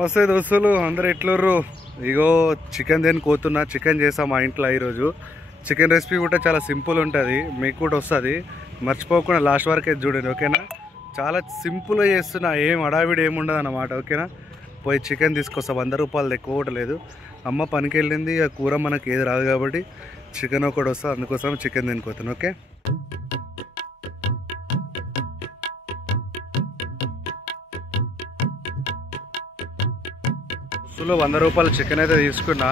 నమస్తే దోస్తులు, అందరు ఎట్లుర్రు? ఇగో చికెన్ దేని కోతున్నా. చికెన్ చేసాం మా ఇంట్లో ఈరోజు. చికెన్ రెసిపీ కూడా చాలా సింపుల్ ఉంటుంది, మీకు కూడా వస్తుంది. మర్చిపోకుండా లాస్ట్ వరకు అయితే చూడండి, ఓకేనా? చాలా సింపుల్గా చేస్తున్నా, ఏం అడావిడి ఏముండదు అన్నమాట, ఓకేనా? పోయి చికెన్ తీసుకొస్తాం. 100 రూపాయలు ఎక్కువ కూడా లేదు. అమ్మ పనికి వెళ్ళింది, ఆ కూర మనకి ఏది రాదు కాబట్టి చికెన్ ఒకటి వస్తుంది, అందుకోసం చికెన్ తినుకోతాను, ఓకే? బస్సులో 100 రూపాయల చికెన్ అయితే తీసుకున్నా.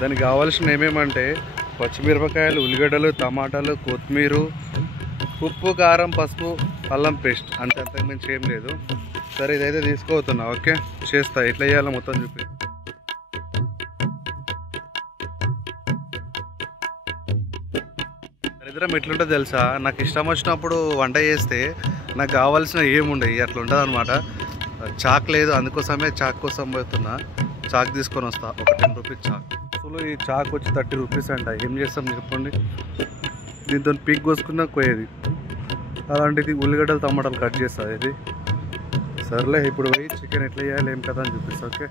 దానికి కావాల్సిన ఏమేమంటే పచ్చిమిరపకాయలు, ఉల్లిగడ్డలు, టమాటాలు, కొత్తిమీర, ఉప్పు, కారం, పసుపు, అల్లం పేస్ట్, అంతకు మించి ఏం లేదు. సరే, ఇదైతే తీసుకోతున్నా, ఓకే? చేస్తా, ఎట్లా చేయాలో మొత్తం చూపి. దరిద్రం ఎట్లుంటుందో తెలుసా? నాకు ఇష్టం వచ్చినప్పుడు వంట చేస్తే నాకు కావాల్సిన ఏముండవు, అట్లా ఉంటుంది అనమాట. చాక్ లేదు, అందుకోసమే చాక్ కోసం పోతున్నా. చాక్ తీసుకొని వస్తా, ఒక 10 రూపీస్ చాక్. అసలు ఈ చాక్ వచ్చి 30 రూపీస్ అంట. ఏం చేస్తాం చెప్పండి? దీంతో పీక్ కోసుకున్నా కోయేది. అలాంటిది ఉల్లిగడ్డలు, టమాటాలు కట్ చేస్తుంది ఇది. సర్లే, ఇప్పుడు పోయి చికెన్ ఎట్లా చేయాలి ఏం కదా అని చూపిస్తా, ఓకే?